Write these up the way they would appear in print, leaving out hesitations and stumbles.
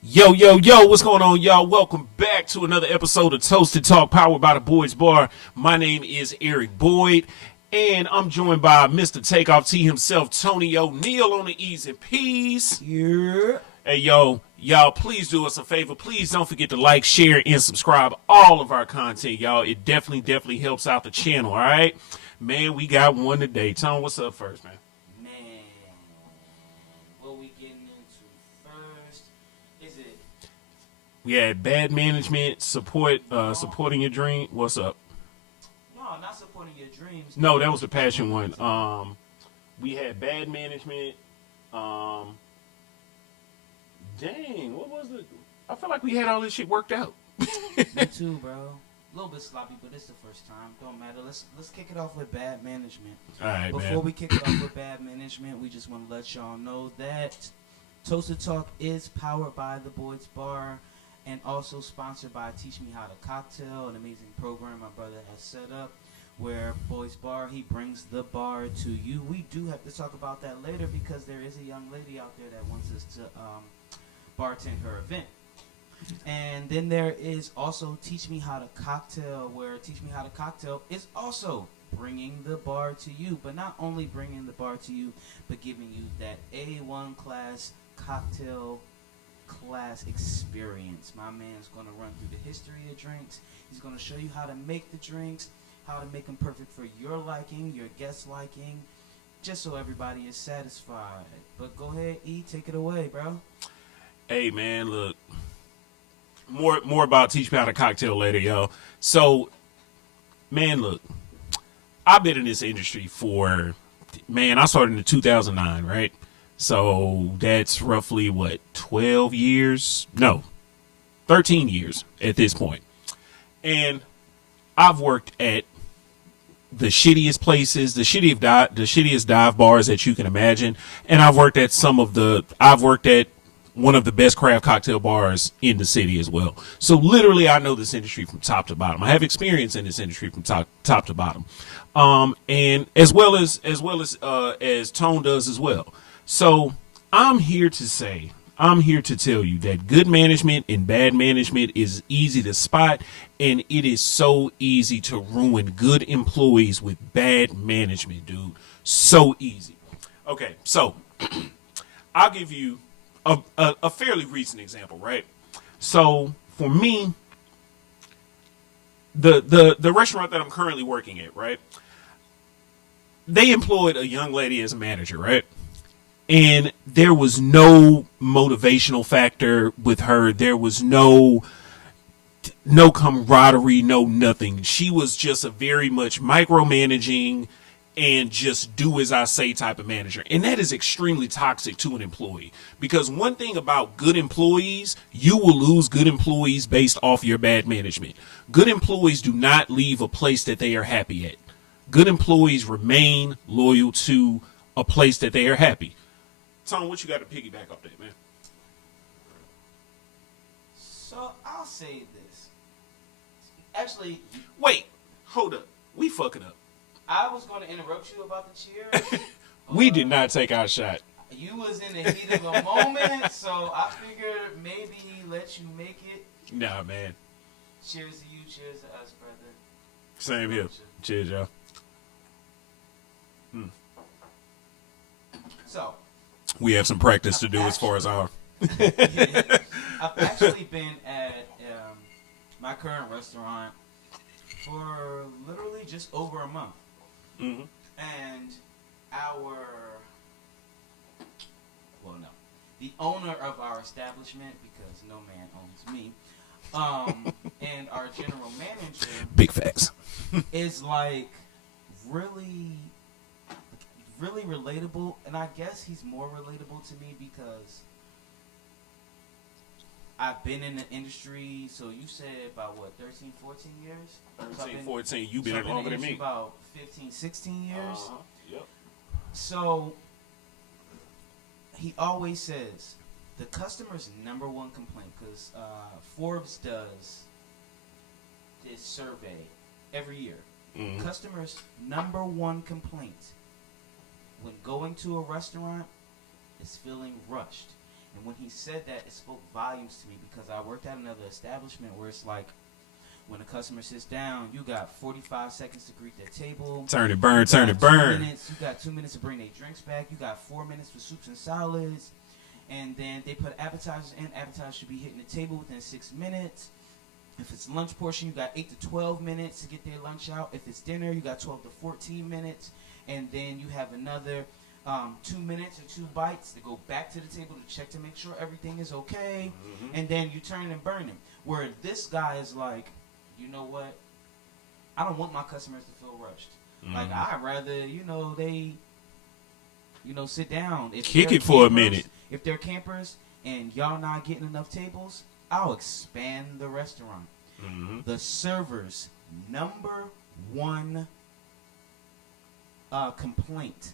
Yo, yo, yo, what's going on, y'all? Welcome back to another episode of Toasted Talk, powered by the Boys Bar. My name is Eric Boyd, and I'm joined by Mr. Takeoff T himself, Tony O'Neal on the E's and P's. Yeah. Hey, yo, y'all, please do us a favor. Please don't forget to like, share, and subscribe all of our content, y'all. It definitely helps out the channel, all right? Man, we got one today. Tone, what's up first, man? Man, what we getting into first? Is it? We had bad management, supporting your dream. What's up? No, not supporting your dreams. No, that was the passion one. We had bad management. Dang, what was it? I felt like we had all this shit worked out. Me too, bro. A little bit sloppy, but it's the first time. Don't matter. Let's kick it off with bad management. All right, Before man. we kick it off with bad management, we just want to let y'all know that Toasted Talk is powered by the Boys Bar and also sponsored by Teach Me How to Cocktail, an amazing program my brother has set up where Boys Bar, he brings the bar to you. We do have to talk about that later because there is a young lady out there that wants us to bartend her event. And then there is also Teach Me How to Cocktail, where Teach Me How to Cocktail is also bringing the bar to you, but not only bringing the bar to you, but giving you that A1 class cocktail class experience. My man's going to run through the history of drinks. He's going to show you how to make the drinks, how to make them perfect for your liking, your guest liking, just so everybody is satisfied. But go ahead, E, take it away, bro. Hey, man, look. More about Teach Me How to Cocktail later, yo. So, man, look. I've been in this industry for, man, I started in 2009, right? So that's roughly, 12 years? No, 13 years at this point. And I've worked at the shittiest places, the shittiest dive bars that you can imagine. And I've worked at one of the best craft cocktail bars in the city as well. So literally, I know this industry from top to bottom. I have experience in this industry from top to bottom, and as well as Tone does as well. So I'm here to tell you that good management and bad management is easy to spot, and it is so easy to ruin good employees with bad management, dude. So easy. Okay, so I'll give you a fairly recent example, right? So for me, the restaurant that I'm currently working at, right? They employed a young lady as a manager, right? And there was no motivational factor with her. There was no camaraderie, no nothing. She was just a very much micromanaging and just do as I say type of manager. And that is extremely toxic to an employee. Because one thing about good employees, you will lose good employees based off your bad management. Good employees do not leave a place that they are happy at. Good employees remain loyal to a place that they are happy. Tom, what you got to piggyback off that, man? So I'll say this. Actually, Wait, hold up. We fucking up. I was going to interrupt you about the cheers. We did not take our shot. You was in the heat of a moment, so I figured maybe let you make it. Nah, man. Cheers to you, cheers to us, brother. Same here. Cheers, y'all. So, We have some practice to do as far as our. I've actually been at my current restaurant for literally just over a month. Mm-hmm. And the owner of our establishment, because no man owns me, and our general manager Big facts. is like really relatable, and I guess he's more relatable to me because I've been in the industry. So you said about 13, 14 years? 13, 14. You've been So in longer than me. About 15, 16 years. Yep. So he always says the customer's number one complaint, because Forbes does this survey every year. Mm-hmm. Customers' number one complaint when going to a restaurant is feeling rushed. And when he said that, it spoke volumes to me because I worked at another establishment where it's like when a customer sits down, you got 45 seconds to greet their table. Turn it burn, turn it You burn. got 2 minutes to bring their drinks back. You got 4 minutes for soups and salads. And then they put appetizers in. Appetizers should be hitting the table within 6 minutes. If it's lunch portion, you got 8 to 12 minutes to get their lunch out. If it's dinner, you got 12 to 14 minutes. And then you have another 2 minutes or 2 bites to go back to the table to check to make sure everything is okay. And then you turn and burn them. Where this guy is like, you know what? I don't want my customers to feel rushed. Like, I'd rather, they, sit down. If Kick they're it for a campers- minute. If they're campers and y'all not getting enough tables, I'll expand the restaurant. The server's number one complaint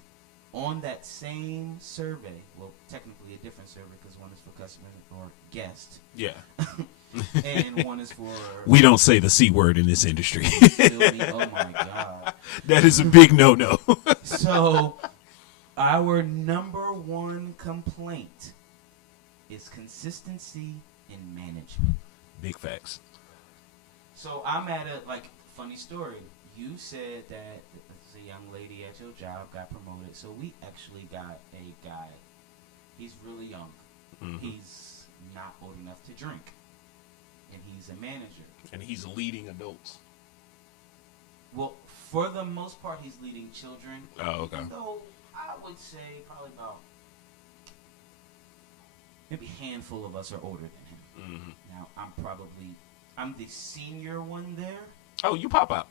on that same survey, well, technically a different survey because one is for customers and for guests, Yeah. and one is for We don't say the C word in this industry. oh my God. That is a big no-no. So, our number one complaint is consistency in management. Big facts. So, I'm at funny story. You said that a young lady at your job got promoted. So, we actually got a guy. He's really young. He's not old enough to drink. And he's a manager. And he's leading adults. Well, for the most part, he's leading children. Oh, okay. Though I would say probably about maybe a handful of us are older than him. Now I'm the senior one there. Oh, you pop out.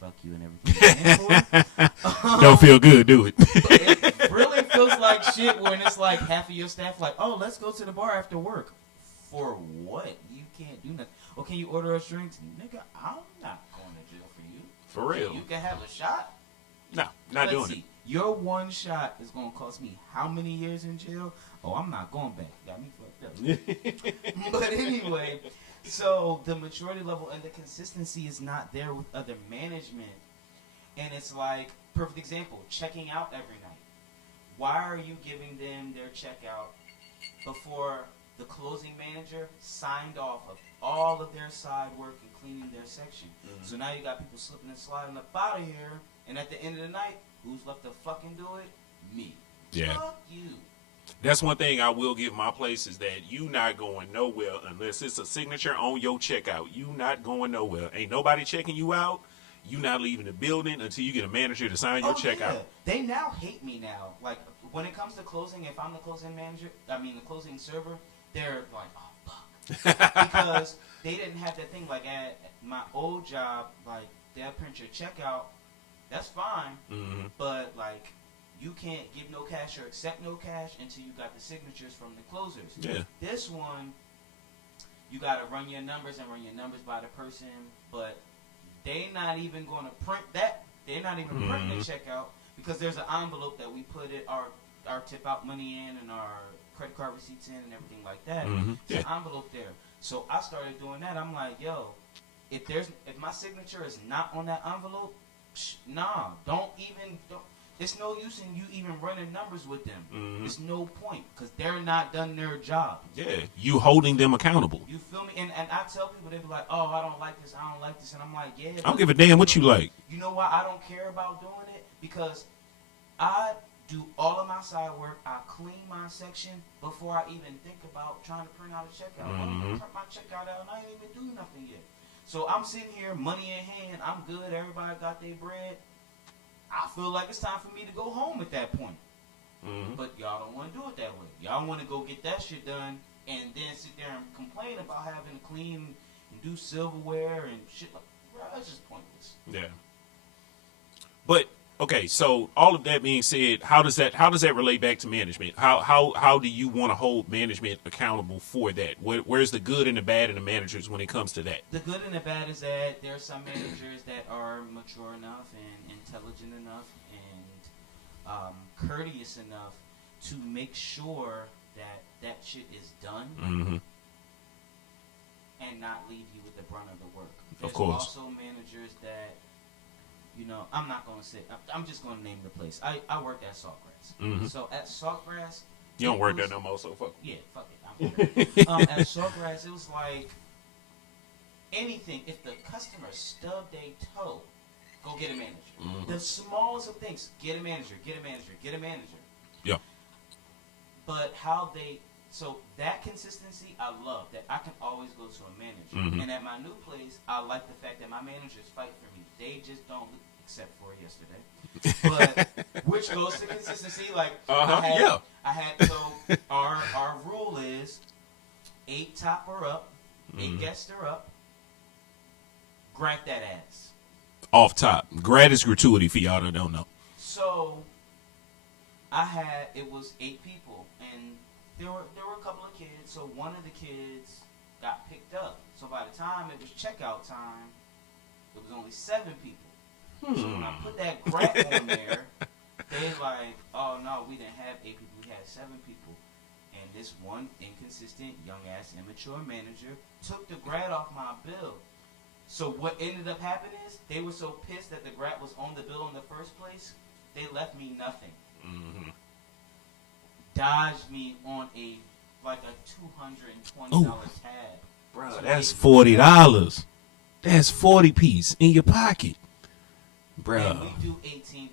Fuck you and everything. Don't feel good, do it. It really feels like shit when it's like half of your staff like, oh, let's go to the bar after work. For what? You can't do nothing. Oh, can you order us drinks? Nigga, I'm not going to jail for you. For real. You can have a shot? No, not Let's doing see. Your one shot is going to cost me how many years in jail? Oh, I'm not going back. Got me fucked up. But anyway, so the maturity level and the consistency is not there with other management. And it's like, perfect example, checking out every night. Why are you giving them their checkout before the closing manager signed off of all of their side work and cleaning their section? So now you got people slipping and sliding up out of here, and at the end of the night, who's left to fucking do it? Me. Yeah. Fuck you. That's one thing I will give my place is that you not going nowhere unless it's a signature on your checkout. You not going nowhere. Ain't nobody checking you out. You not leaving the building until you get a manager to sign your checkout. Yeah. They now hate me now. Like, when it comes to closing, if I'm the closing the closing server, they're like, oh, fuck. Because they didn't have that thing. Like, at my old job, like, they'll print your checkout. That's fine. But, like, you can't give no cash or accept no cash until you got the signatures from the closers. Yeah. This one, you got to run your numbers and run your numbers by the person, but they not even going to print that. They're not even printing the checkout because there's an envelope that we put our tip out money in and our credit card receipts in and everything like that. There's an envelope there. So I started doing that. I'm like, yo, if my signature is not on that envelope, nah, don't. It's no use in you even running numbers with them. There's no point because they're not done their job. Yeah, you holding them accountable. You feel me? And I tell people, they be like, oh, I don't like this, and I'm like, yeah. I don't give a damn what you like. You know why I don't care about doing it? Because I do all of my side work. I clean my section before I even think about trying to print out a checkout. I'm gonna print my checkout out and I ain't even do nothing yet. So I'm sitting here, money in hand, I'm good, everybody got their bread. I feel like it's time for me to go home at that point. But y'all don't want to do it that way. Y'all want to go get that shit done and then sit there and complain about having to clean and do silverware and shit like that. Bro, that's just pointless. Yeah. But okay, so all of that being said, how does that relate back to management? How do you want to hold management accountable for that? Where's the good and the bad in the managers when it comes to that? The good and the bad is that there are some managers that are mature enough and intelligent enough and courteous enough to make sure that shit is done and not leave you with the brunt of the work. There's Of course. also managers that, I'm not going to say, I'm just going to name the place. I worked at Saltgrass. So at Saltgrass, You don't work there no more, so fuck. Yeah, fuck it. I'm at Sawgrass, it was like anything. If the customer stubbed a toe, go get a manager. The smallest of things, get a manager, get a manager, get a manager. Yeah. But how they, so that consistency, I love that I can always go to a manager. And at my new place, I like the fact that my managers fight for me. They just don't, except for yesterday. But which goes to consistency. Like I had so our rule is 8 top or up, 8 guests or up. Grant that ass. Off top, gratis gratuity for y'all that don't know. So it was 8 people, and there were a couple of kids. So one of the kids got picked up. So by the time it was checkout time, it was only 7 people. So when I put that grant on there, they like, oh no, we didn't have 8 people, we had 7 people. And this one inconsistent, young ass, immature manager took the grad off my bill. So what ended up happening is they were so pissed that the grad was on the bill in the first place, they left me nothing. Dodged me on a $220 tab. Bro, So that's they- $40. That's 40 piece in your pocket. Bro. And we do 18%.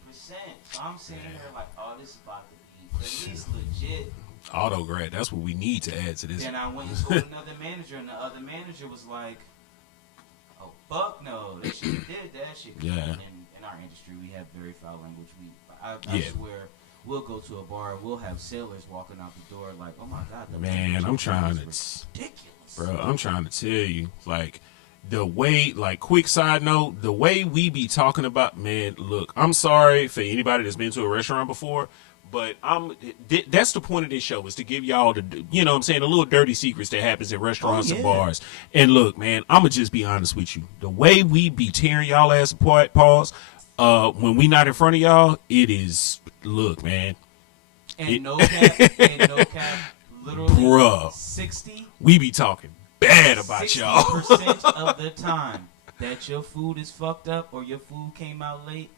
So I'm sitting here like, oh, this is about to be at least legit. Auto grad, that's what we need to add to this. Then I went and told another manager, and the other manager was like, oh, fuck no, they should have did that shit. Yeah. In our industry, we have very foul language. I swear, we'll go to a bar, we'll have sailors walking out the door like, oh my God. Man, I'm trying to, ridiculous. bro, I'm trying to tell you, like, the way, like, quick side note, the way we be talking about, man, look, I'm sorry for anybody that's been to a restaurant before, but that's the point of this show, is to give y'all the, you know what I'm saying, the little dirty secrets that happens at restaurants and bars. And look, man, I'm going to just be honest with you. The way we be tearing y'all ass apart, pause, when we not in front of y'all, it is, look, man. No cap, literally Bruh. 60. We be talking bad about y'all. 60% of the time that your food is fucked up or your food came out late,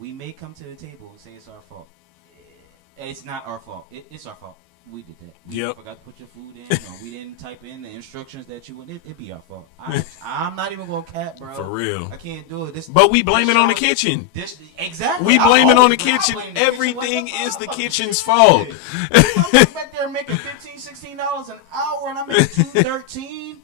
we may come to the table and say it's our fault. It's not our fault. It's our fault. We did that. We Yep. forgot to put your food in, or we didn't type in the instructions that you wanted. It'd be our fault. I'm not even gonna cap, bro. For real. I can't do it. But we blame it on the kitchen. Exactly. We blame it on the I kitchen. blame the Everything kitchen. is the kitchen's fault. I'm back there making $15-$16 an hour, and I'm making $213.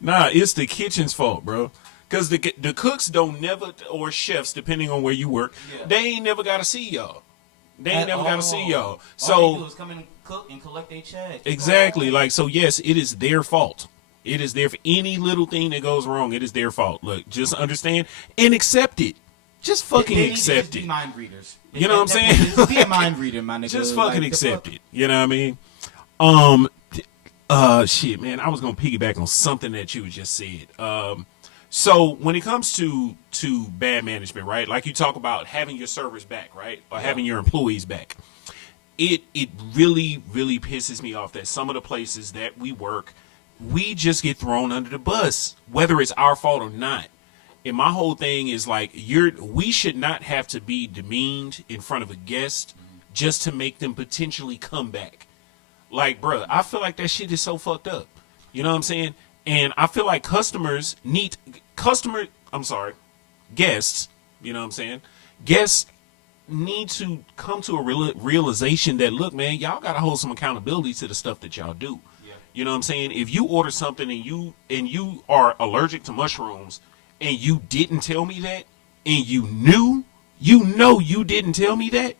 Nah, it's the kitchen's fault, bro. Because the cooks don't never, or chefs, depending on where you work, they ain't never got to see y'all. They ain't never got to see y'all. So all they do is come in and cook and collect their check. exactly, like, so yes, it is their fault. It is there for any little thing that goes wrong. It is their fault. Look, just understand and accept it. Just fucking They need to accept just be it. mind readers. You know what I'm saying? Just be a mind reader, my nigga. Just Like, fucking the accept fuck? it. You know what I mean? Shit, man. I was gonna piggyback on something that you just said. So when it comes to bad management, right? Like you talk about having your servers back, right, or having your employees back. It really, really pisses me off that some of the places that we work, we just get thrown under the bus, whether it's our fault or not. And my whole thing is like, we should not have to be demeaned in front of a guest just to make them potentially come back. Like, bro, I feel like that shit is so fucked up. You know what I'm saying? And I feel like guests, you know what I'm saying? Guests need to come to a realization that, look, man, y'all got to hold some accountability to the stuff that y'all do. Yeah. You know what I'm saying? If you order something and you are allergic to mushrooms and you didn't tell me that, and you know you didn't tell me that,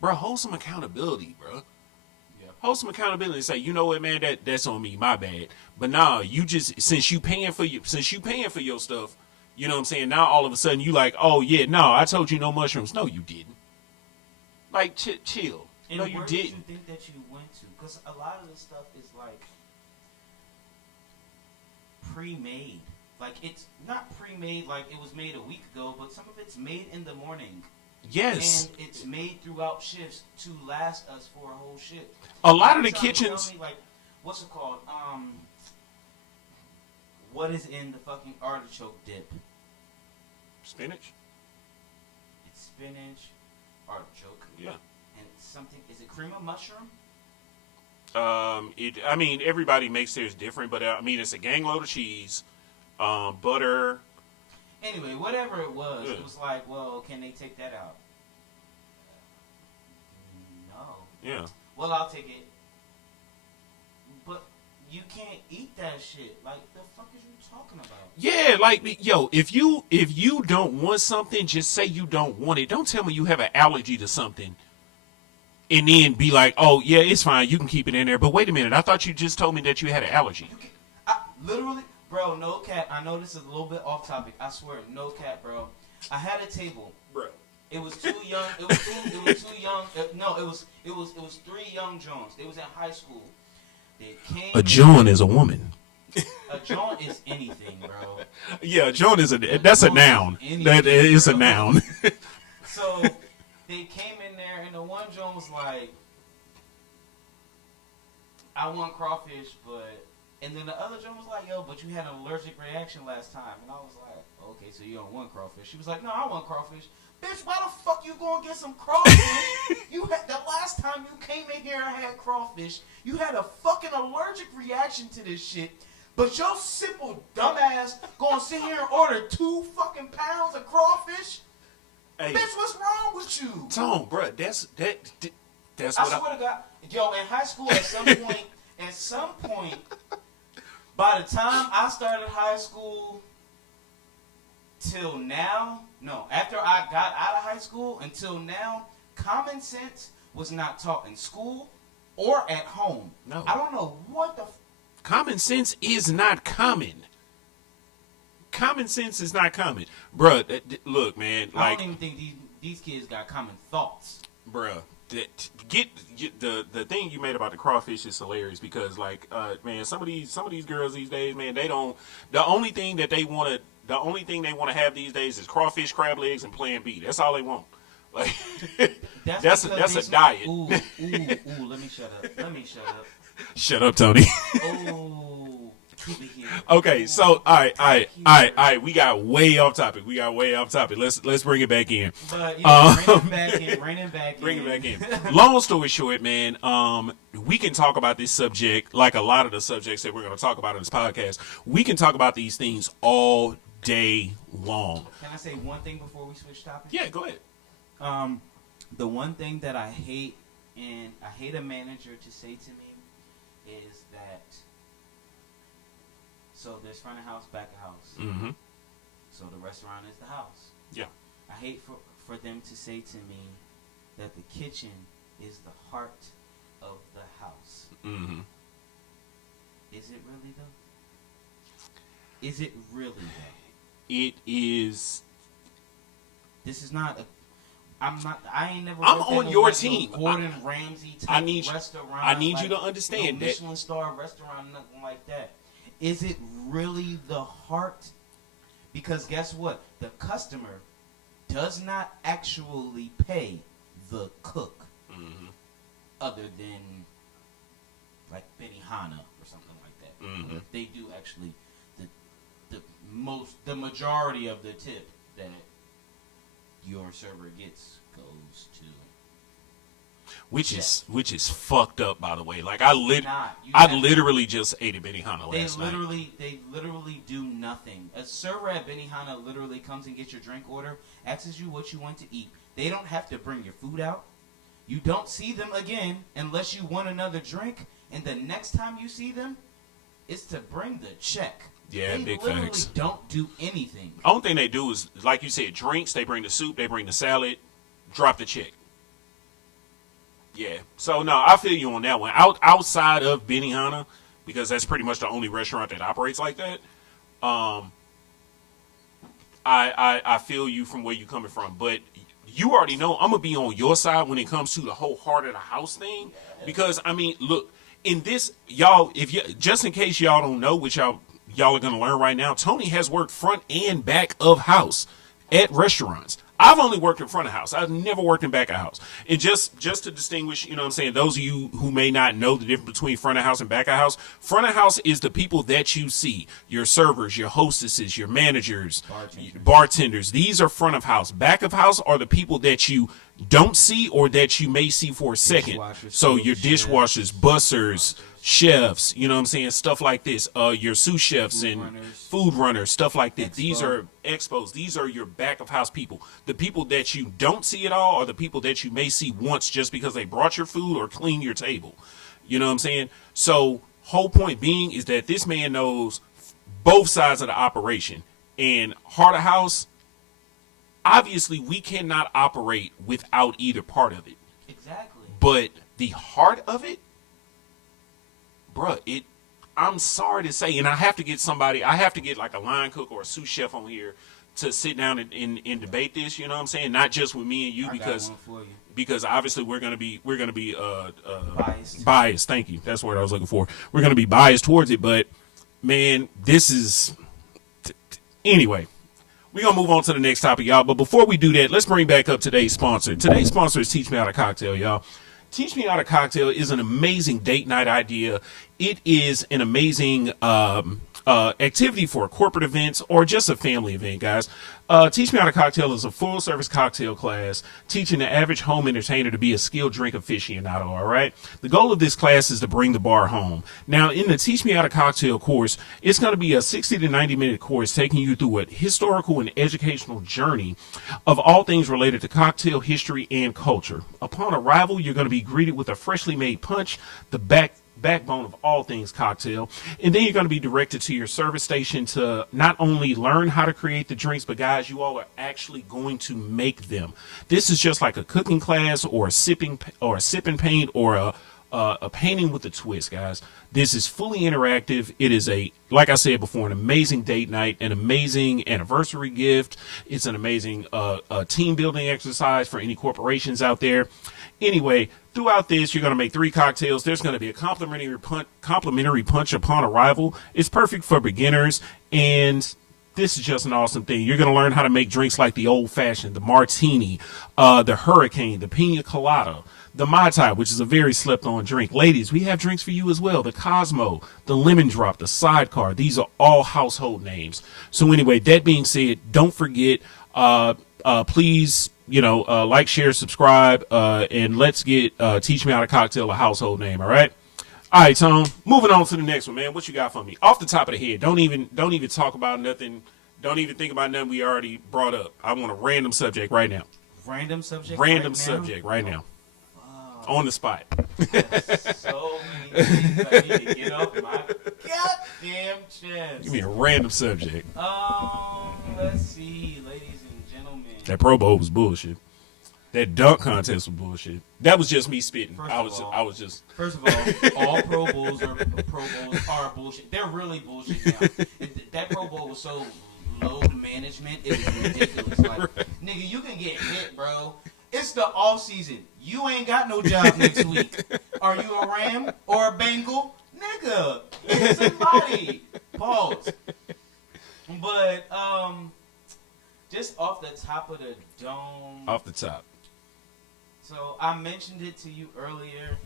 bro, hold some accountability, bro. Hold some accountability and say, you know what, man, that's on me, my bad. But nah, you just, since you paying for your stuff, you know what I'm saying? Now all of a sudden you like, oh yeah, no, I told you no mushrooms. No, you didn't. Like, chill. And no, you where didn't. did you think that you went to? Because a lot of this stuff is like pre-made. Like, it's not pre-made like it was made a week ago, but some of it's made in the morning. Yes. And it's made throughout shifts to last us for a whole shift. A lot of the Trying to tell kitchens. me, like, what's it called? What is in the fucking artichoke dip? Spinach? It's spinach, artichoke, Yeah. and something. Is it cream of mushroom? I mean, everybody makes theirs different, but I mean, it's a gang load of cheese, butter. Anyway, whatever it was, Yeah. it was like, well, can they take that out? No. Yeah. Well, I'll take it. But you can't eat that shit. Like, the fuck is you talking about? Yeah, like yo, if you don't want something, just say you don't want it. Don't tell me you have an allergy to something, and then be like, oh yeah, it's fine, you can keep it in there. But wait a minute, I thought you just told me that you had an allergy. You can, literally, bro, no cap. I know this is a little bit off topic. I swear, no cap, bro. I had a table. Bro. It was too young. It was too young. No, it was 3 young Jones. They was in high school. They came. A Joan is a woman. A Joan is anything, bro. Yeah, Joan is that's a noun. That is a noun. So they came in there, and the one Joan was like, "I want crawfish, but," and then the other Joan was like, "Yo, but you had an allergic reaction last time," and I was like, "Okay, so you don't want crawfish?" She was like, "No, I want crawfish." Bitch, why the fuck you gonna get some crawfish? You had the last time you came in here and had crawfish, you had a fucking allergic reaction to this shit. But your simple dumbass gonna sit here and order 2 fucking pounds of crawfish? Hey, Bitch, what's wrong with you? Tone, bro, that's I what swear to God, yo, in high school at some point, by the time I started high school till now, no, after I got out of high school until now, common sense was not taught in school or at home. No. I don't know what the common sense is not common. Common sense is not common, bruh. Look, man, I like, don't even think these kids got common thoughts. bruh, get the thing you made about the crawfish is hilarious because, like, man, some of these girls these days, man, they don't. The only thing they want to have these days is crawfish, crab legs, and Plan B. That's all they want. Like, that's a diet. Ooh, let me shut up. Shut up, Tony. Ooh, keep it here. Okay, so all right. We got way off topic. Let's bring it back in. But reining back in. Bring it back in. Long story short, man, we can talk about this subject like a lot of the subjects that we're going to talk about in this podcast. We can talk about these things all day long. Can I say one thing before we switch topics? Yeah, go ahead. The one thing that I hate, and I hate a manager to say to me, is that, so there's front of house, back of house. Mm-hmm. So the restaurant is the house. Yeah. I hate for them to say to me that the kitchen is the heart of the house. Mm-hmm. Is it really though? Is it really though? It is. This is not a. I ain't never. I'm worked on at your like team. Gordon Ramsay type I need you- restaurant. I need like, you to understand no that. Michelin star restaurant, nothing like that. Is it really the heart? Because guess what? The customer does not actually pay the cook, other than like Benihana or something like that. Mhm. They do actually the majority of the tip that your server gets goes to. Which is fucked up, by the way. Like I have to- literally just ate a Benihana They last night. literally do nothing. A server at Benihana literally comes and gets your drink order, asks you what you want to eat. They don't have to bring your food out. You don't see them again unless you want another drink, and the next time you see them, it's to bring the check. Yeah, they big literally facts. don't do anything. Only thing they do is, like you said, drinks. They bring the soup. They bring the salad. Drop the check. Yeah. So no, I feel you on that one. Outside of Benihana, because that's pretty much the only restaurant that operates like that. I feel you from where you're coming from, but you already know I'm gonna be on your side when it comes to the whole heart of the house thing. Because I mean, look, in this, y'all, if you just in case y'all don't know, which y'all are gonna learn right now, Tony has worked front and back of house at restaurants. I've only worked in front of house. I've never worked in back of house. And just to distinguish, you know what I'm saying, those of you who may not know the difference between front of house and back of house, front of house is the people that you see, your servers, your hostesses, your managers, bartenders. These are front of house. Back of house are the people that you don't see or that you may see for a second. Dishwashers, So food your dishwashers, bussers, chefs, you know what I'm saying, stuff like this. Your sous chefs Food and runners. food runners, stuff like that. Expo. These are expos. These are your back of house people. The people that you don't see at all are the people that you may see once just because they brought your food or cleaned your table. You know what I'm saying? So whole point being is that this man knows both sides of the operation. And heart of house, obviously we cannot operate without either part of it. Exactly. But the heart of it, bruh, I'm sorry to say, and I have to get like a line cook or a sous chef on here to sit down and debate this, you know what I'm saying? Not just with me and you, I because got one for you. because obviously we're gonna be Biased. biased. Thank you. That's the word I was looking for. We're gonna be biased towards it, but man, this is anyway. We're going to move on to the next topic, y'all. But before we do that, let's bring back up today's sponsor. Today's sponsor is Teach Me How to Cocktail, y'all. Teach Me How to Cocktail is an amazing date night idea. It is an amazing activity for corporate events or just a family event, guys. Teach Me How to Cocktail is a full-service cocktail class teaching the average home entertainer to be a skilled drink aficionado, all right? The goal of this class is to bring the bar home. Now, in the Teach Me How to Cocktail course, it's going to be a 60 to 90-minute course taking you through a historical and educational journey of all things related to cocktail history and culture. Upon arrival, you're going to be greeted with a freshly made punch, the backbone of all things cocktail, and then you're going to be directed to your service station to not only learn how to create the drinks, but guys, you all are actually going to make them. This is just like a cooking class or a sipping paint or a painting with a twist, guys. This is fully interactive. It is like I said before, an amazing date night, an amazing anniversary gift. It's an amazing team building exercise for any corporations out there. Anyway, throughout this, you're going to make 3 cocktails. There's going to be a complimentary punch upon arrival. It's perfect for beginners, and this is just an awesome thing. You're going to learn how to make drinks like the old fashioned, the martini, the hurricane, the pina colada, the Mai Tai, which is a very slept on drink. Ladies, we have drinks for you as well. The Cosmo, the Lemon Drop, the Sidecar. These are all household names. So anyway, that being said, don't forget, please, like, share, subscribe, and let's get Teach Me How to Cocktail a household name. All right. All right, Tom. Moving on to the next one, man. What you got for me? Off the top of the head. Don't even talk about nothing. Don't even think about nothing we already brought up. I want a random subject right now. Random subject. Right now. On the spot. So many things I need to get off my goddamn chest. Give me a random subject. Let's see, ladies and gentlemen. That Pro Bowl was bullshit. That dunk contest was bullshit. That was just me spitting. First of all Pro Bowls are bullshit. They're really bullshit now. That Pro Bowl was so load management, it was ridiculous. Like, nigga, you can get hit, bro. It's the off season. You ain't got no job next week. Are you a Ram or a Bengal? Nigga, hit somebody. Pause. But just off the top of the dome. Off the top. So I mentioned it to you earlier,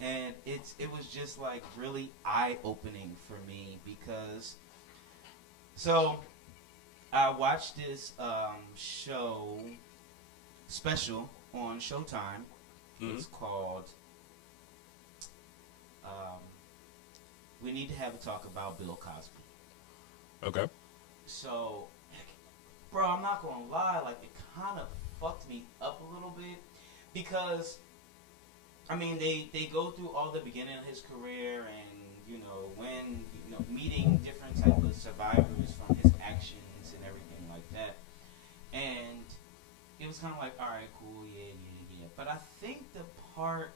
and it was just like really eye-opening for me because I watched this special on Showtime. Mm-hmm. It's called We Need to Have a Talk About Bill Cosby. Okay. So, bro, I'm not gonna lie, like it kind of fucked me up a little bit because I mean they go through all the beginning of his career and when meeting different type of survivors from his actions and everything like that, and it was kind of like, all right, cool, yeah. But I think the part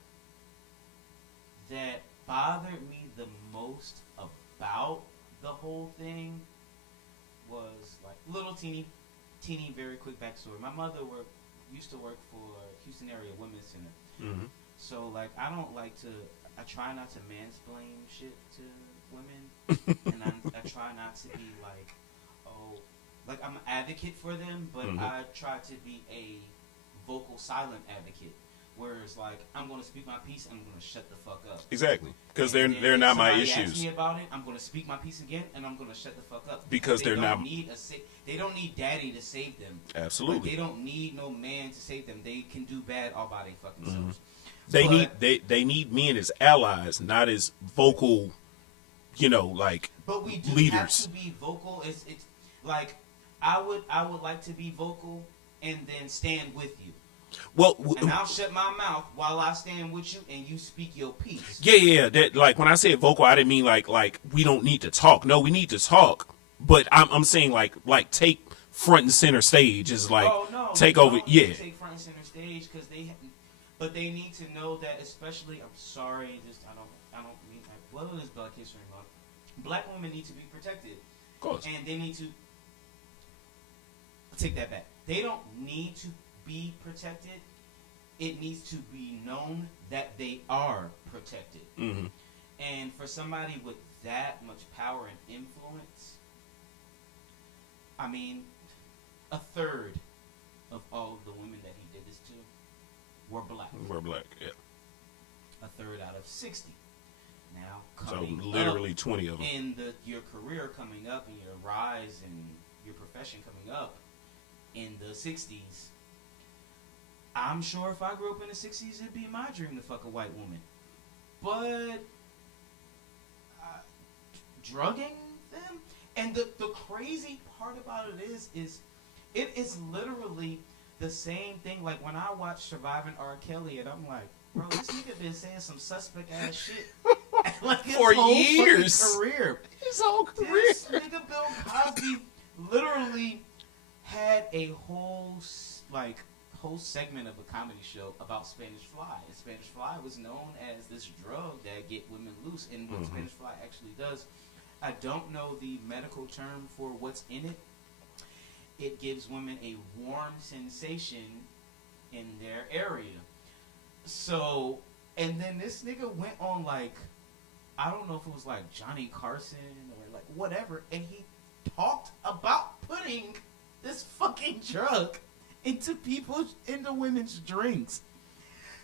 that bothered me the most about the whole thing was like little teeny, very quick backstory. My mother used to work for Houston Area Women's Center. Mm-hmm. So like I try not to mansplain shit to women, and I try not to be like, oh, like I'm an advocate for them, but I try to be a vocal silent advocate. Whereas, like, I'm going to speak my piece, and I'm going to shut the fuck up. Exactly, because And they're if not my somebody asks issues. me about it, I'm going to speak my piece again, and I'm going to shut the fuck up. Because they're not. They don't need daddy to save them. Absolutely. Like, they don't need no man to save them. They can do bad all by their fucking selves. They need men as allies, not as vocal, like But we do leaders. have to be vocal. It's like I would like to be vocal and then stand with you. Well, And I'll shut my mouth while I stand with you and you speak your piece. yeah. That, like, when I said vocal, I didn't mean like we don't need to talk. No, we need to talk. But I'm saying like take front and center stage is like take over. Yeah. Take front and center stage because but they need to know that, especially. I'm sorry, I don't mean well, it is Black History Month. Black women need to be protected. Of course. And they need to take that back. They don't need to be protected. It needs to be known that they are protected. Mm-hmm. And for somebody with that much power and influence, I mean, a third of all of the women that he did this to were black. We're black. Yeah. A third out of 60. Now, So coming literally up 20 of them. in your career coming up and your rise and your profession coming up in the 60s, I'm sure if I grew up in the 60s, it'd be my dream to fuck a white woman. But drugging them, and the crazy part about it is it is literally the same thing. Like when I watch Surviving R. Kelly, and I'm like, bro, this nigga been saying some suspect ass shit like his For whole years. fucking career. His whole career. This nigga Bill Cosby literally had a whole segment of a comedy show about Spanish Fly. And Spanish Fly was known as this drug that get women loose. And what Spanish Fly actually does, I don't know the medical term for what's in it. It gives women a warm sensation in their area. So, and then this nigga went on like, I don't know if it was like Johnny Carson or like whatever, and he talked about putting this fucking drug into women's drinks.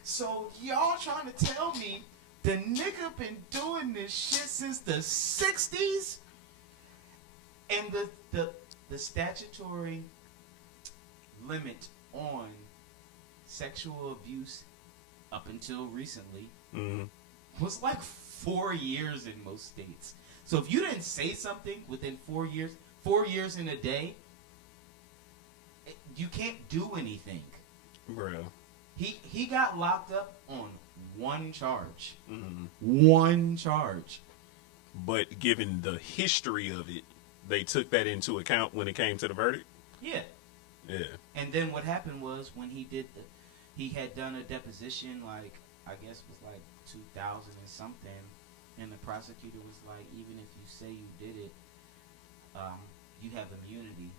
So y'all trying to tell me the nigga been doing this shit since the 60s? And the statutory limit on sexual abuse up until recently was like 4 years in most states. So if you didn't say something within 4 years in a day, you can't do anything. Bro. He got locked up on one charge. Mm-hmm. One charge. But given the history of it, they took that into account when it came to the verdict. Yeah. Yeah. And then what happened was when he had done a deposition, like I guess it was like 2000 and something, and the prosecutor was like, even if you say you did it, you have immunity,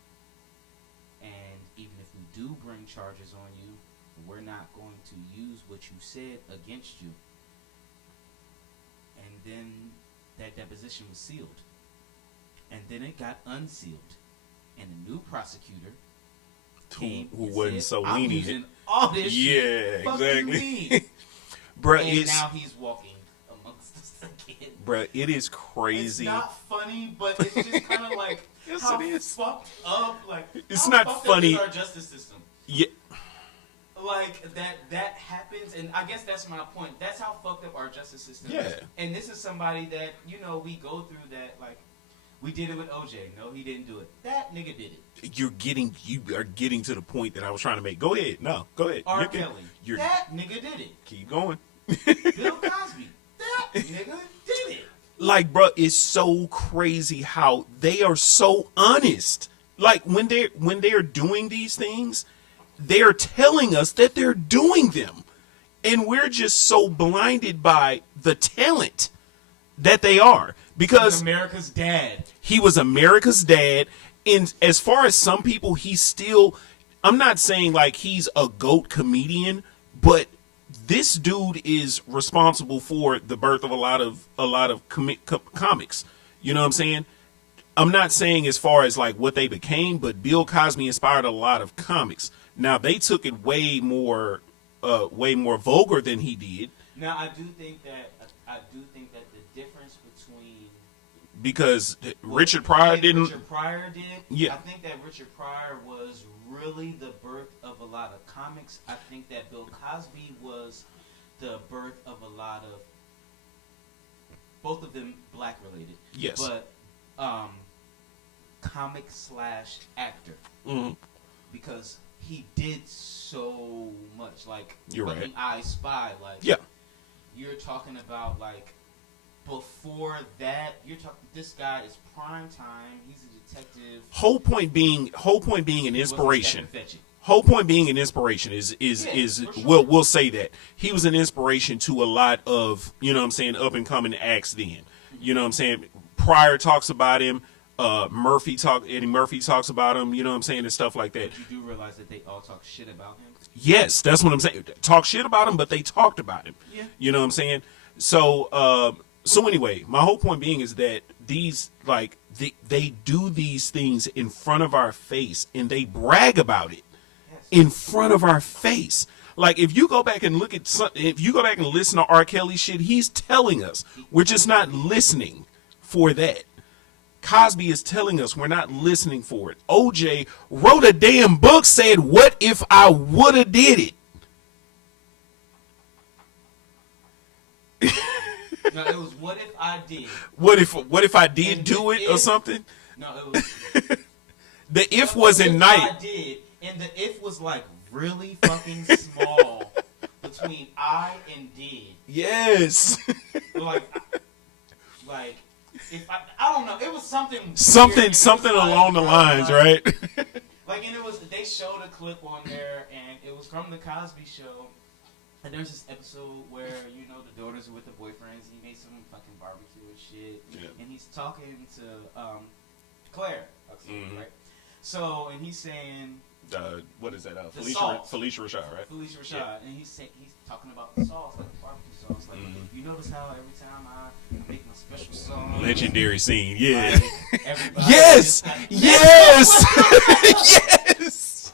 and even if we do bring charges on you, we're not going to use what you said against you. And then that deposition was sealed, and then it got unsealed, and a new prosecutor came Who and wasn't said, so I'm lenient. using all this shit. Yeah, Fuck you exactly. mean? Bruh, And it's now he's walking amongst us again. bruh, it is crazy. It's not funny, but it's just kind of like Yes, how it is. fucked up. Like It's how not fucked funny. up is our justice system. Yeah, Like that happens, and I guess that's my point. That's how fucked up our justice system is. Yeah. And this is somebody that we go through that. Like we did it with OJ. No, he didn't do it. That nigga did it. you are getting to the point that I was trying to make. Go ahead. No, go ahead. R. You're good. Kelly. That nigga did it. Keep going. Bill Cosby. That nigga did it. Like, bro, it's so crazy how they are so honest. Like when they're doing these things, they're telling us that they're doing them, and we're just so blinded by the talent that they are. Because America's dad. he was America's dad, and as far as some people, he's still. I'm not saying like he's a GOAT comedian, but this dude is responsible for the birth of a lot of comics. You know what I'm saying? I'm not saying as far as like what they became, but Bill Cosby inspired a lot of comics. Now they took it way more vulgar than he did. Now I do think that the difference between Because Richard Pryor didn't. Richard Pryor did. Yeah. I think that Richard Pryor was really the birth of a lot of comics. I think that Bill Cosby was the birth of a lot of, both of them black related. Yes. But comic slash actor. Mhm. Because he did so much. Like, You're right. fucking I Spy. Like, Yeah. you're talking about, like, before that, you're talking, this guy is prime time. He's a detective. Whole point being an He wasn't inspiration. Stephen Fetchit. Whole point being an inspiration is for sure. we'll say that he was an inspiration to a lot of, you know what I'm saying, up and coming acts then. You know what I'm saying? Pryor talks about him, Eddie Murphy talks about him, you know what I'm saying, and stuff like that. But you do realize that they all talk shit about him? Yes, that's what I'm saying. Talk shit about him, but they talked about him. Yeah. You know what I'm saying? So anyway, my whole point being is that these, like, they do these things in front of our face and they brag about it Yes. in front of our face. Like, if you go back and look at if you go back and listen to R. Kelly shit, he's telling us we're just not listening for that. Cosby is telling us we're not listening for it. OJ wrote a damn book, said, "What if I woulda did it?" No, it was what if I did. What if I did And do it or something? No, it was. The if was in What if night. I did, and the if was like really fucking small between I and did. Yes. Like if I don't know, it was something weird. something It was along the lines, right? Like, and it was, they showed a clip on there, and it was from the Cosby Show. And there's this episode where, you know, the daughters are with the boyfriends. He made some fucking barbecue and shit. Yeah. And he's talking to Claire, Mhm. right? So, and he's saying, What is that? The sauce. Felicia Rashad, right? Felicia Rashad, Yeah. and he's talking about the sauce, like the barbecue sauce. Like, Mhm. you notice how every time I make my special sauce, Legendary scene, yeah. like, everybody Yes! is like, Yes! Yes!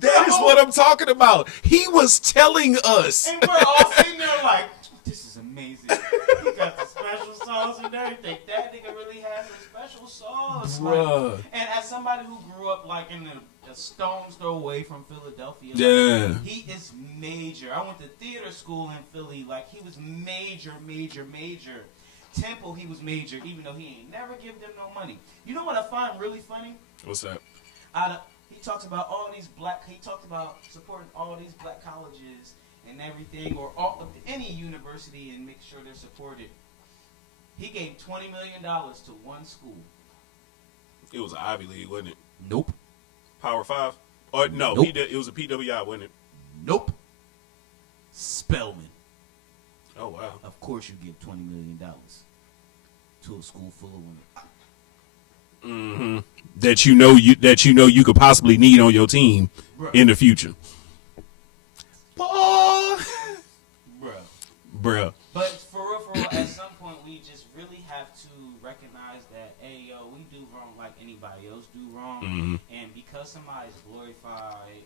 That is what I'm talking about. He was telling us. And we're all sitting there like, this is amazing. He got the special sauce and everything. That nigga really has a special sauce. Bruh. Like, and as somebody who grew up like in a stone's throw away from Philadelphia, Yeah. like, he is major. I went to theater school in Philly. Like, he was major. Temple, he was major, even though he ain't never give them no money. You know what I find really funny? What's that? He talks about he talked about supporting all these black colleges and everything, or any university, and make sure they're supported. He gave $20 million to one school. It was an Ivy League, wasn't it? Nope. Power 5? Or no, Nope. it was a PWI, wasn't it? Nope. Spelman. Oh, wow. Of course you give $20 million to a school full of women. Mm-hmm. That you know you could possibly need on your team Bruh. in the future. Boy. Bruh. But for real, at some point, we just really have to recognize that, hey, yo, we do wrong like anybody else do wrong. Mhm. And because somebody's glorified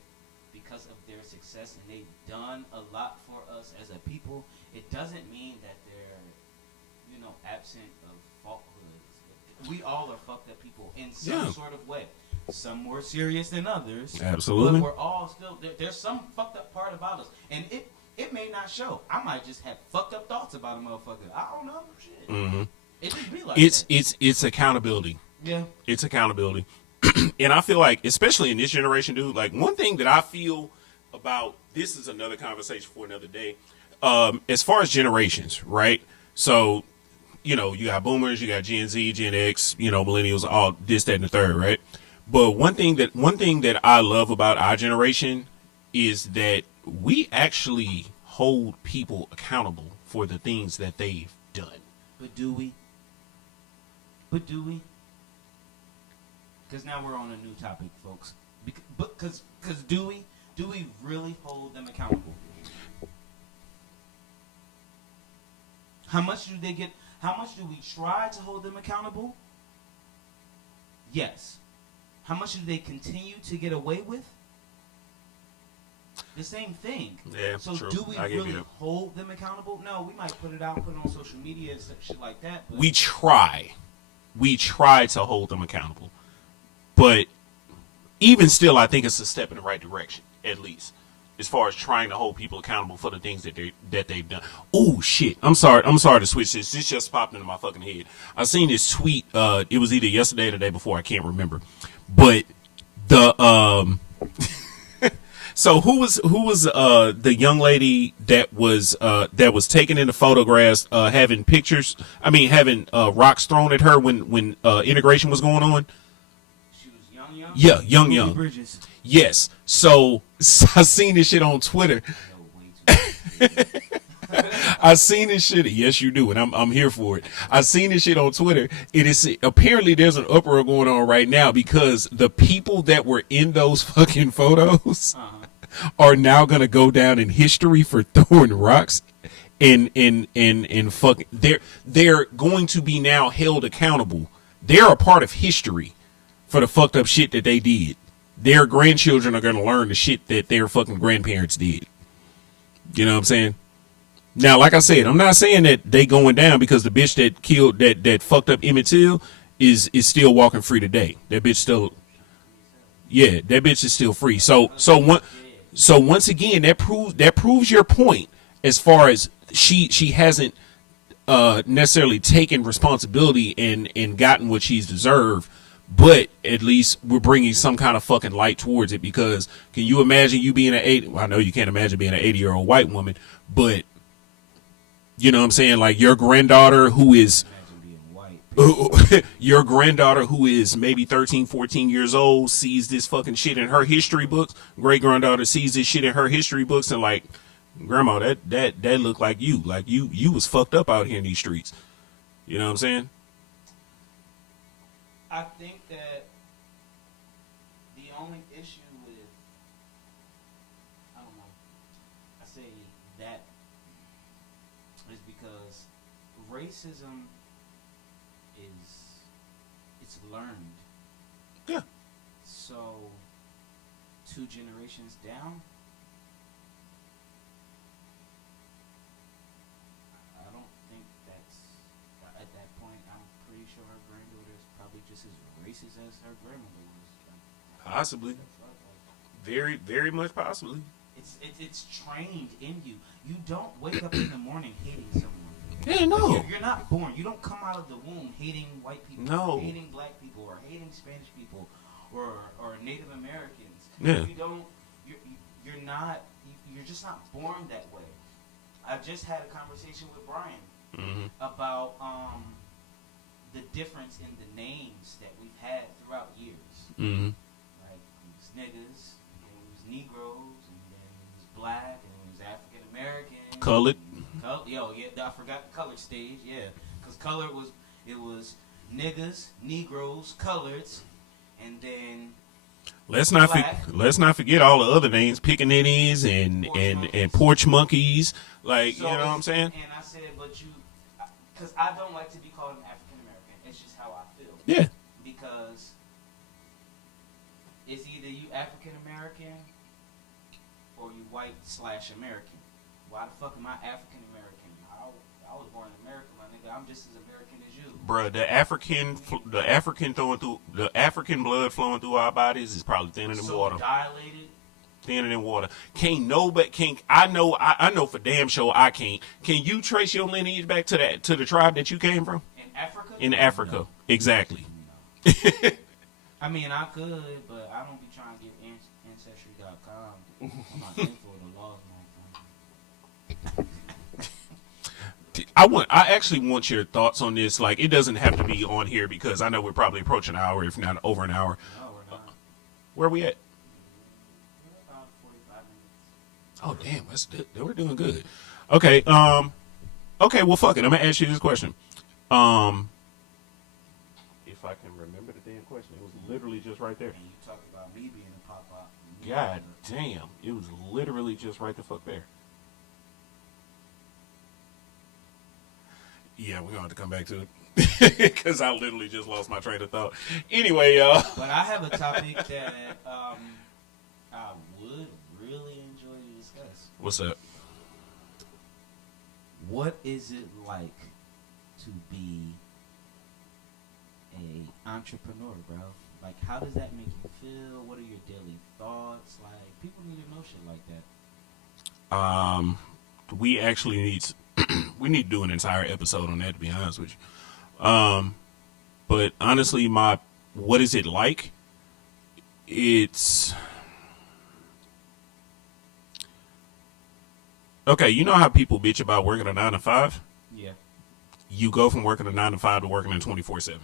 because of their success and they've done a lot for us as a people, it doesn't mean that they're, you know, absent of faulthoods. We all are fucked up people in some sort of way. Some more serious than others. Absolutely. But we're all still, there's some fucked up part about us. And it may not show. I might just have fucked up thoughts about a motherfucker. I don't know. Shit. Mm-hmm. It just be like It's that. it's accountability. Yeah. It's accountability. And I feel like, especially in this generation, dude, like one thing that I feel about, this is another conversation for another day, as far as generations, right? So, you know, you got boomers, you got Gen Z, Gen X, you know, millennials, all this, that, and the third, right? But one thing that I love about our generation is that we actually hold people accountable for the things that they've done. But do we? Because now we're on a new topic, folks. Because do we? Do we really hold them accountable? How much do they get? How much do we try to hold them accountable? Yes. How much do they continue to get away with? The same thing. Yeah, So true. do we I give really you that. hold them accountable? No, we might put it out, put it on social media and shit like that. But We try to hold them accountable, but even still, I think it's a step in the right direction, at least, as far as trying to hold people accountable for the things that they've done. Oh shit! I'm sorry to switch this. This just popped into my fucking head. I seen this tweet. It was either yesterday or the day before. I can't remember, but the So who was the young lady that was taken in the photographs, having pictures? I mean, having rocks thrown at her when integration was going on. she was young. Yeah, Ruby young. Bridges. Yes. So I seen this shit on Twitter. No, way too I seen this shit. Yes, you do, and I'm here for it. I seen this shit on Twitter. It is apparently there's an uproar going on right now because the people that were in those fucking photos are now gonna go down in history for throwing rocks and fucking. They're going to be now held accountable. They're a part of history for the fucked up shit that they did. Their grandchildren are gonna learn the shit that their fucking grandparents did. You know what I'm saying? Now, like I said, I'm not saying that they going down because the bitch that killed that fucked up Emmett Till is still walking free today. That bitch still, yeah, that bitch is still free. So once again, that proves your point as far as she hasn't necessarily taken responsibility and gotten what she's deserved. But at least we're bringing some kind of fucking light towards it, because can you imagine you being I know you can't imagine being an 80-year-old white woman, but you know what I'm saying? Like your granddaughter who is your granddaughter who is maybe 13, 14 years old sees this fucking shit in her history books. Great granddaughter sees this shit in her history books and like, grandma, that looked like you. Like you was fucked up out here in these streets. You know what I'm saying? I think that the only issue with, I don't know, I say that is because racism it's learned. Yeah. So 2 generations down, I don't think that's, at that point, I'm pretty sure her granddaughter is probably just as racist as her grandmother was. Possibly. Very, very much possibly. It's trained in you. You don't wake up in the morning hating someone. Yeah, no. You're not born. You don't come out of the womb hating white people, No. or hating black people, or hating Spanish people, or Native Americans. Yeah. You don't. You're not. You're just not born that way. I just had a conversation with Brian about the difference in the names that we've had throughout years. Mm-hmm. Like it was niggas, and it was Negroes, and then it was black, and it was African American, Colored. I forgot the colored stage. Yeah, because colored was niggas, Negroes, coloreds, and then Let's not forget all the other names, pickaninnies and porch monkeys. Like, so, you know what I'm saying? And I said, but because I don't like to be called an African American. It's just how I feel. Yeah. Because it's either you African American or you white/American. Why the fuck am I African American? I was born in America, my nigga. I'm just as American as you. Bruh, the African blood flowing through our bodies is probably thinner than So water. dilated. Thinner than water. I know for damn sure I can't. Can you trace your lineage back to the tribe that you came from? In Africa? In Africa. No. Exactly. No. I mean, I could, but I don't be trying to get Ancestry.com. I'm not in for the laws, man. I actually want your thoughts on this. Like, it doesn't have to be on here because I know we're probably approaching an hour, if not over an hour. No, we're not. Where we at? We're about 45 minutes. Oh damn, we're doing good. Okay, okay, well fuck it. I'm gonna ask you this question. If I can remember the damn question, it was literally just right there. And you talk about me being a pop-up. God damn, it was literally just right the fuck there. Yeah, we're gonna have to come back to it. Because I literally just lost my train of thought. Anyway, But I have a topic that I would really enjoy to discuss. what's up? What is it like to be a entrepreneur, bro? Like, how does that make you feel? What are your daily thoughts? Like, people need to know shit like that. We actually need we need to do an entire episode on that, to be honest with you. But honestly, what is it like? It's okay. You know how people bitch about working a 9 to 5? Yeah. You go from working a 9 to 5 to working a 24/7.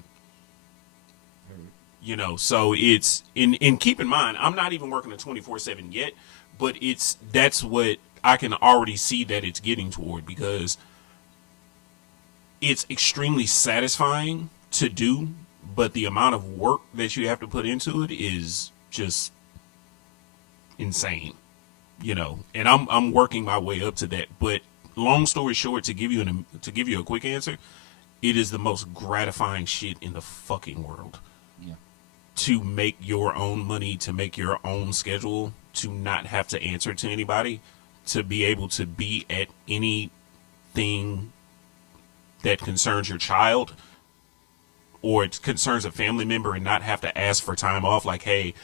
You know, so it's in keep in mind, I'm not even working a 24/7 yet, but that's what I can already see that it's getting toward, because it's extremely satisfying to do, but the amount of work that you have to put into it is just insane, you know. And I'm working my way up to that. But long story short, to give you a quick answer, it is the most gratifying shit in the fucking world. Yeah. To make your own money, to make your own schedule, to not have to answer to anybody, to be able to be at anything that concerns your child or it concerns a family member and not have to ask for time off. Like, hey,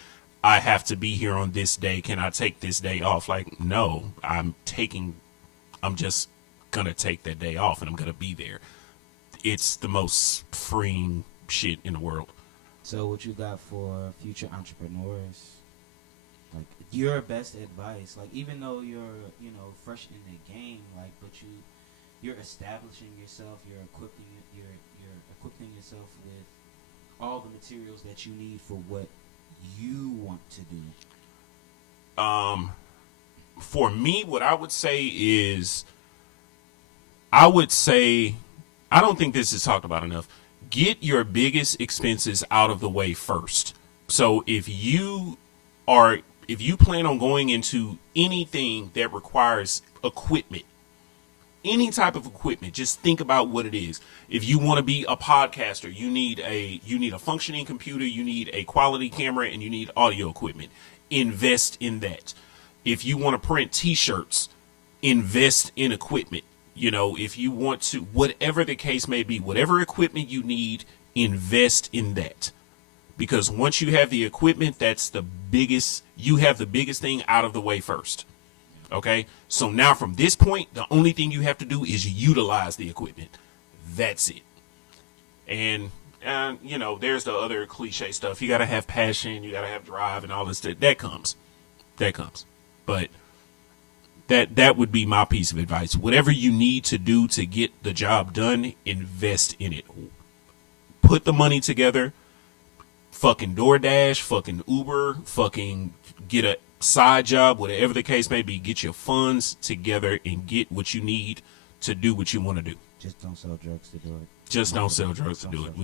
I have to be here on this day. Can I take this day off? Like, no, I'm just going to take that day off and I'm going to be there. It's the most freeing shit in the world. So what you got for future entrepreneurs? Like, your best advice, like, even though you're, fresh in the game, like, but you're establishing yourself, you're equipping yourself with all the materials that you need for what you want to do. For me, what I would say is, I don't think this is talked about enough. Get your biggest expenses out of the way first. So if you plan on going into anything that requires equipment, any type of equipment, just think about what it is. If you want to be a podcaster, you need a functioning computer, you need a quality camera, and you need audio equipment. Invest in that. If you want to print t-shirts, invest in equipment. You know, if you want to, whatever the case may be, whatever equipment you need, invest in that. Because once you have the equipment, you have the biggest thing out of the way first. Okay? So now from this point, the only thing you have to do is utilize the equipment. That's it. And there's the other cliche stuff. You got to have passion, you got to have drive and all this stuff. That comes. But that would be my piece of advice. Whatever you need to do to get the job done, invest in it. Put the money together. Fucking DoorDash, fucking Uber, fucking get a side job, whatever the case may be. Get your funds together and get what you need to do what you want to do. Just don't sell drugs to do it. Just don't sell drugs to do it.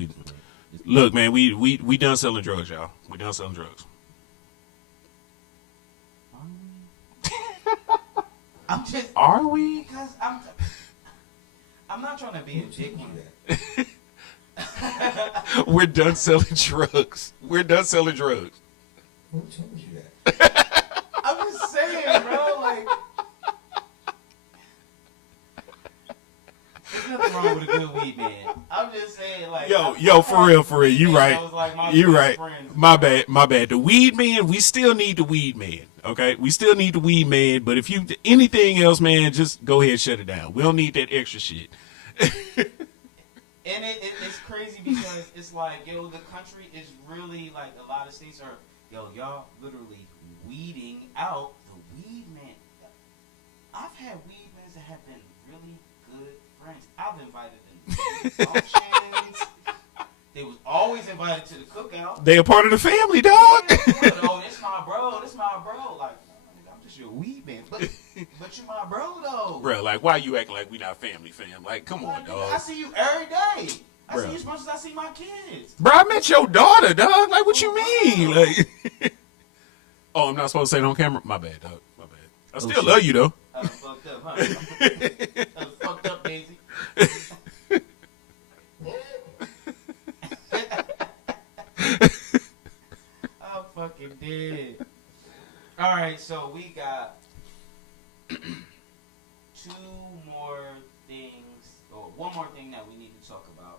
Look, man, we done selling drugs, y'all. We done selling drugs. Are we? Because I'm not trying to be a dick on that. We're done selling drugs. We're done selling drugs. Who told you that? I'm just saying, bro. Like, there's nothing wrong with a good weed man. I'm just saying, like, yo, for real. You right. Like You right. Friend. My bad. The weed man, we still need the weed man. Okay, we still need the weed man. But if you anything else, man, just go ahead and shut it down. We don't need that extra shit. And it's crazy because it's like, yo, the country is really, like, a lot of states are, y'all literally weeding out the weed man. I've had weed men that have been really good friends. I've invited them to functions. They was always invited to the cookout. They a part of the family, dog. Oh, this my bro. Like, I'm just your weed man. But you my bro, though. Bro, like, why you acting like we not family, fam? Like, come on, I dog. see you every day. I Bruh. see you as much as I see my kids. Bro, I met your daughter, dog. Like, what you mean? Like, oh, I'm not supposed to say it on camera? My bad, dog. My bad. I still love you, though. I was fucked up, huh? I was fucked up, Daisy. fucking did. All right, so we got 2 more things, or one more thing that we need to talk about,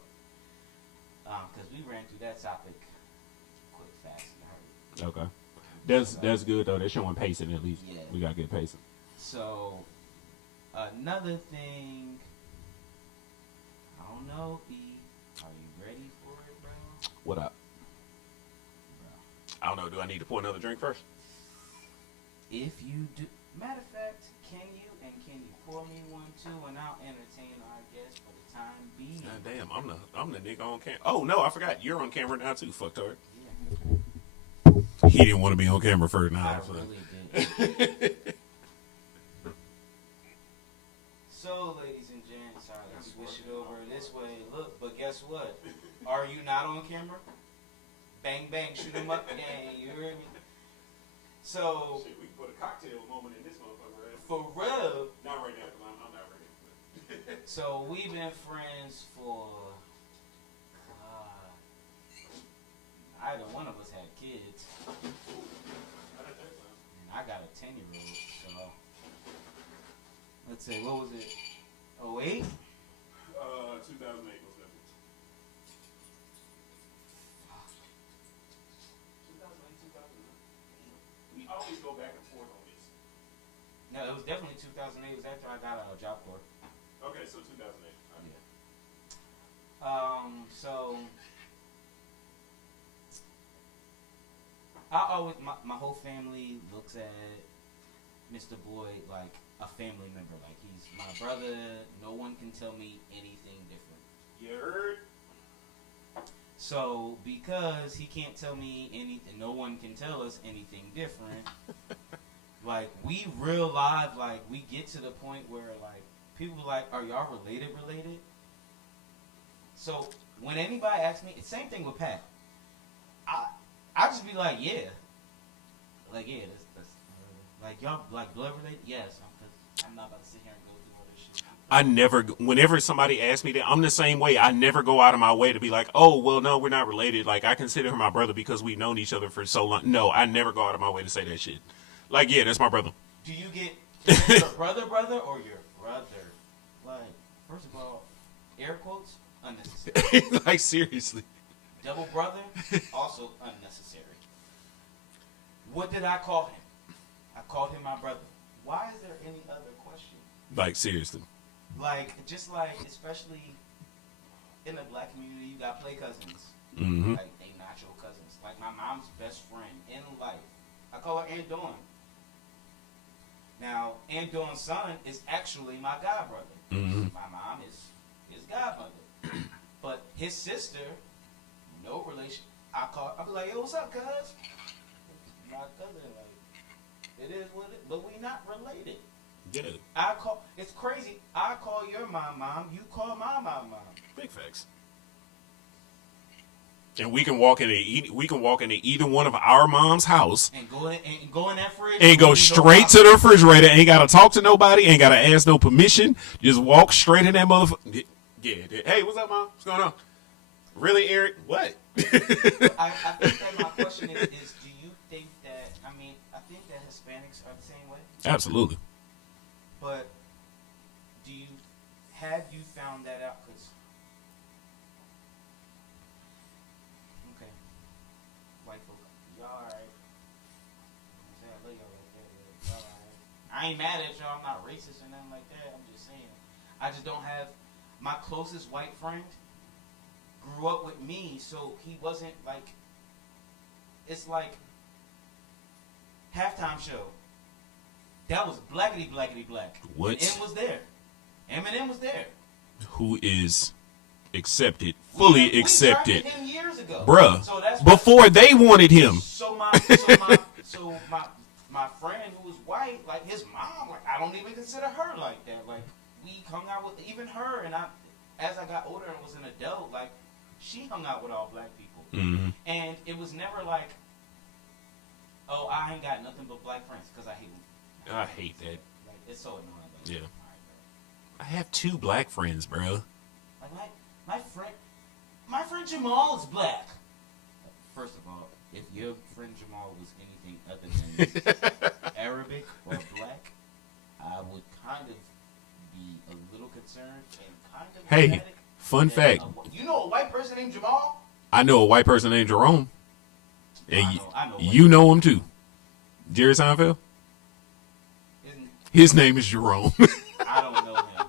because we ran through that topic quick, fast, and hurry. Okay. That's good though. They're showing pacing at least. Yeah. We got good pacing. So another thing, I don't know, E, are you ready for it, bro? What up? Bro. I don't know. Do I need to pour another drink first? If you do, matter of fact, can you pour me one too, and I'll entertain our guest for the time being. God damn, I'm the nigga on camera. Oh no, I forgot. You're on camera now too, fucktard. Yeah, He didn't want to be on camera first now. I So. really did. So, ladies and gents, all right, let's switch it over this way. Look, but guess what? Are you not on camera? Bang, bang, shoot 'em up, gang. You heard me? So, Shit, we can put a cocktail moment in this motherfucker, right? for real, Not right now, because I'm not ready. so we've been friends for, either one of us had kids, and I got a 10-year-old, so, let's say, what was it, 08? 2008 was that. 2008, 2009. We always go back and forth on this. No, it was definitely 2008. It was after I got a job corps. Okay, so 2008. So I always my whole family looks at Mr. Boyd like a family member. Like he's my brother. No one can tell me anything different. You heard? So because he can't tell me anything, no one can tell us anything different. Like we real live, like we get to the point where like people are like, are y'all related? So when anybody asks me, it's same thing with Pat. I just be like, yeah, that's like y'all like blood related. Yes, I'm not about to sit here and go through all this shit. I never, whenever somebody asks me that, I'm the same way. I never go out of my way to be like, oh, well, no, we're not related. Like, I consider him my brother because we've known each other for so long. No, I never go out of my way to say that shit. Like, yeah, that's my brother. Do you get your brother or your brother? Like, first of all, air quotes, unnecessary. Like, seriously. Double brother, also unnecessary. What did I call him? I called him my brother. Why is there any other question? Like, seriously. Like, just like, especially in the black community, you got play cousins. Mm-hmm. Like, they not your cousins. Like, my mom's best friend in life. I call her Aunt Dawn. Now, Aunt Dawn's son is actually my godbrother. Mm-hmm. My mom is his godmother. But his sister, no relation. I'll be like, yo, what's up, cuz? My cousin, like, it is what it is, but we not related. Yeah. It's crazy. I call your mom, you call my mom. Big facts. And we can walk into either one of our mom's house And go in that fridge. and go straight to the refrigerator. Ain't gotta talk to nobody. Ain't gotta ask no permission. Just walk straight in that motherfucker. Yeah. Hey, what's up, mom? What's going on? Really, Eric? What? I think that my question is, do you think that, I think that Hispanics are the same way, Absolutely. but have you found that out? Cause, okay, white folk, y'all alright. I love y'all like that, y'all alright. I ain't mad at y'all, I'm not racist or nothing like that, I'm just saying. I just don't have, my closest white friend grew up with me, so he wasn't like, it's like halftime show. That was blackity black. What? Eminem was there. Who is accepted, fully We accepted, drafted him years ago, bruh. So that's Before they wanted him. So my friend who was white, like his mom, like I don't even consider her like that. Like we hung out with even her, and as I got older and was an adult, like she hung out with all black people, Mm-hmm. and it was never like, oh, I ain't got nothing but black friends because I hate them. I hate that. Like it's so annoying. Like, Yeah. all right, I have 2 black friends, bro. bro. Like my friend Jamal is black. First of all, if your friend Jamal was anything other than Arabic or black, I would kind of be a little concerned and kind of Hey, dramatic fun that fact. you know a white person named Jamal? I know a white person named Jerome. And I know you know him too. Jerry Seinfeld? Isn't, His name is Jerome. I don't know him.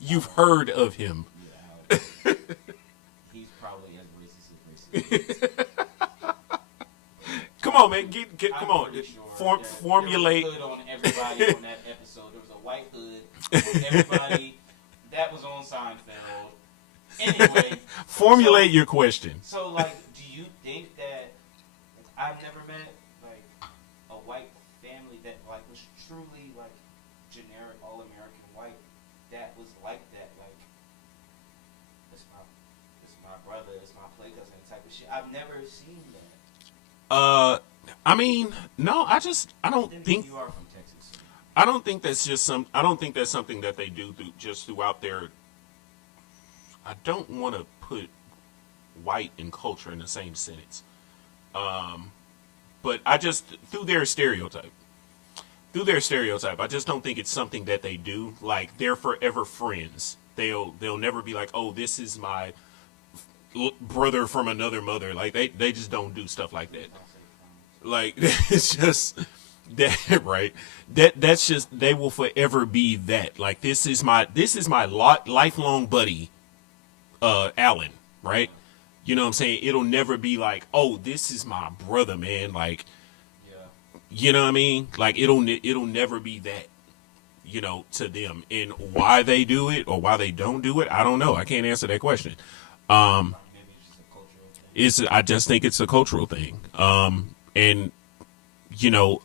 You've heard of him. Yeah, he's probably as racist as racist. Come on, man. Come I'm on. pretty sure Formulate. there was a hood on everybody on that episode. There was a white hood on everybody that was on Seinfeld. Anyway, Formulate your question. so like, do you think that I've never met like a white family that like was truly like generic all American white that was like that? Like, it's my brother, it's my play cousin type of shit. I've never seen that. I mean, no, I don't Then think you are from Texas. I don't think that's just I don't think that's something that they do just throughout their. I don't want to put white and culture in the same sentence. But I just through their stereotype, I just don't think it's something that they do. Like they're forever friends. They'll never be like, oh, this is my brother from another mother. Like they just don't do stuff like that. Like it's just that right. That's just they will forever be that. Like this is my lifelong buddy, Alan. Right. You know what I'm saying? It'll never be like, oh, this is my brother, man. Like, Yeah. you know what I mean? Like it'll never be that. You know, to them, and why they do it or why they don't do it, I don't know. I can't answer that question. Maybe it's just a cultural thing. I just think it's a cultural thing. And you know,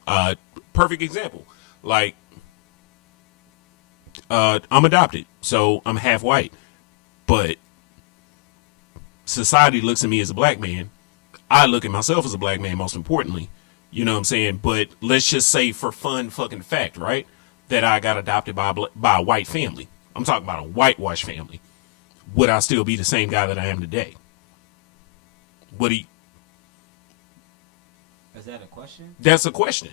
perfect example. Like, I'm adopted, so I'm half white, but society looks at me as a black man. I look at myself as a black man, most importantly. You know what I'm saying? But let's just say for fun fucking fact, right? That I got adopted by a white family. I'm talking about a whitewash family. Would I still be the same guy that I am today? Would he? Is that a question? That's a question.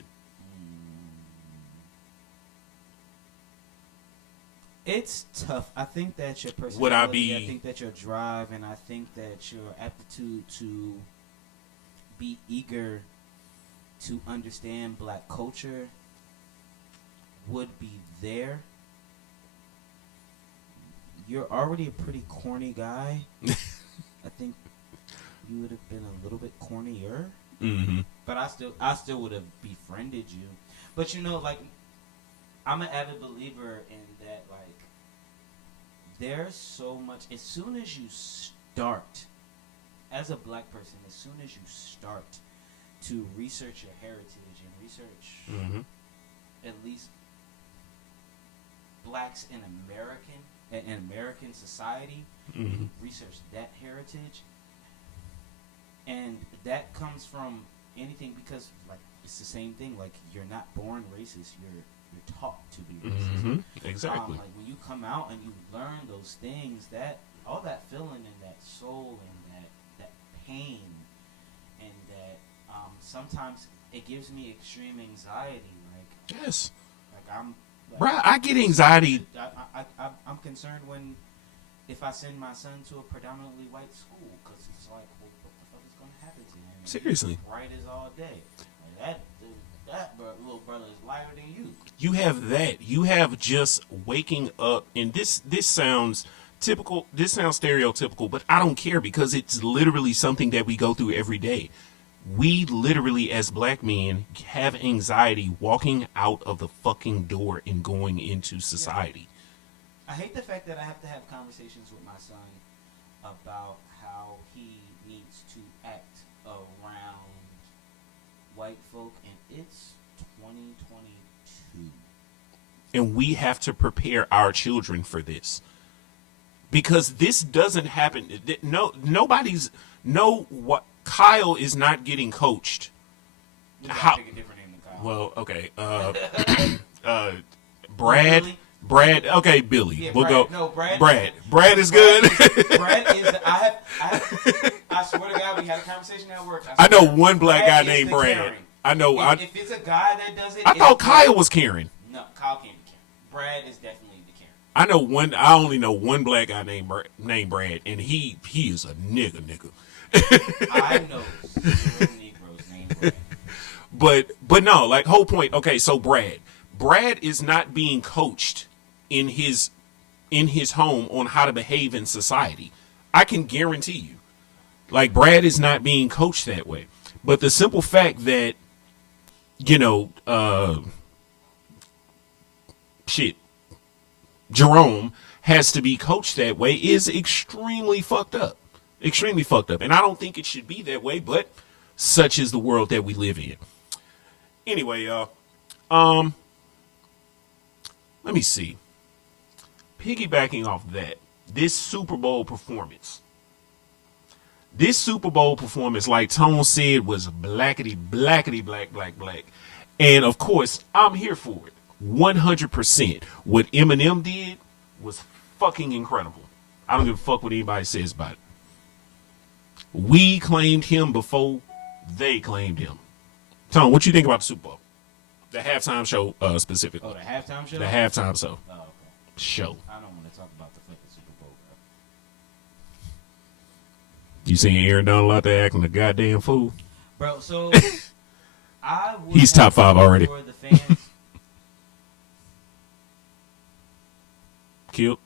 It's tough. I think that your personality, Would I be- I think that your drive, and I think that your aptitude to be eager to understand black culture would be there. You're already a pretty corny guy. I think you would have been a little bit cornier. Mm-hmm. But I still would have befriended you. But you know, like, I'm an avid believer in that, like, there's so much, as soon as you start, as a black person, as soon as you start to research your heritage and research Mm-hmm. at least blacks in American society, Mm-hmm. research that heritage, and that comes from anything, because like it's the same thing. Like, you're not born racist, you're taught to be racist. Mm-hmm. Exactly. Like when you come out and you learn those things, that all that feeling and that soul and that pain, and that sometimes it gives me extreme anxiety. Yes. Like I'm. Like, Bruh, I get anxiety. I'm concerned if I send my son to a predominantly white school, because it's like, well, what the fuck is going to happen to him? Seriously. He's bright as all day. Like that little brother is lighter than you. You have that. You have just waking up, and this sounds typical. This sounds stereotypical, but I don't care, because it's literally something that we go through every day. We literally, as black men, have anxiety walking out of the fucking door and going into society. I hate the fact that I have to have conversations with my son about how he needs to act around white folk, and it's 2022. And we have to prepare our children for this, because this doesn't happen. What Kyle is not getting coached. You gotta How? pick a different name than Kyle. Well, okay. Brad. Billy? Brad. Okay, Billy. Yeah, we'll Brad. go. No, Brad. Brad is good. Brad is. I swear to God, we had a conversation conversation at work. I know swear, one black guy is named the Brad. Karen. I know. If it's a guy that does it, I it's thought Brad. Kyle was Karen. No, Kyle can't be Karen. Brad is definitely the Karen. I know one. I only know one black guy named Brad, and he is a nigga. I know zero Negroes named Brad. But no, like whole point. Okay, so Brad is not being coached in his home on how to behave in society. I can guarantee you, like Brad is not being coached that way. But the simple fact that Jerome has to be coached that way is extremely fucked up. Extremely fucked up. And I don't think it should be that way, but such is the world that we live in. Anyway, y'all. Let me see. Piggybacking off that, this Super Bowl performance, like Tone said, was blackety, black. And of course, I'm here for it. 100%. What Eminem did was fucking incredible. I don't give a fuck what anybody says about it. We claimed him before they claimed him. Tone, what you think about the Super Bowl? The halftime show, specifically. Oh, the halftime show. The halftime show. Oh, okay. Show. I don't want to talk about the fucking Super Bowl, bro. You seen Aaron Donald out there acting a goddamn fool? Bro, so I would He's top 5 already. For the fans, Killed.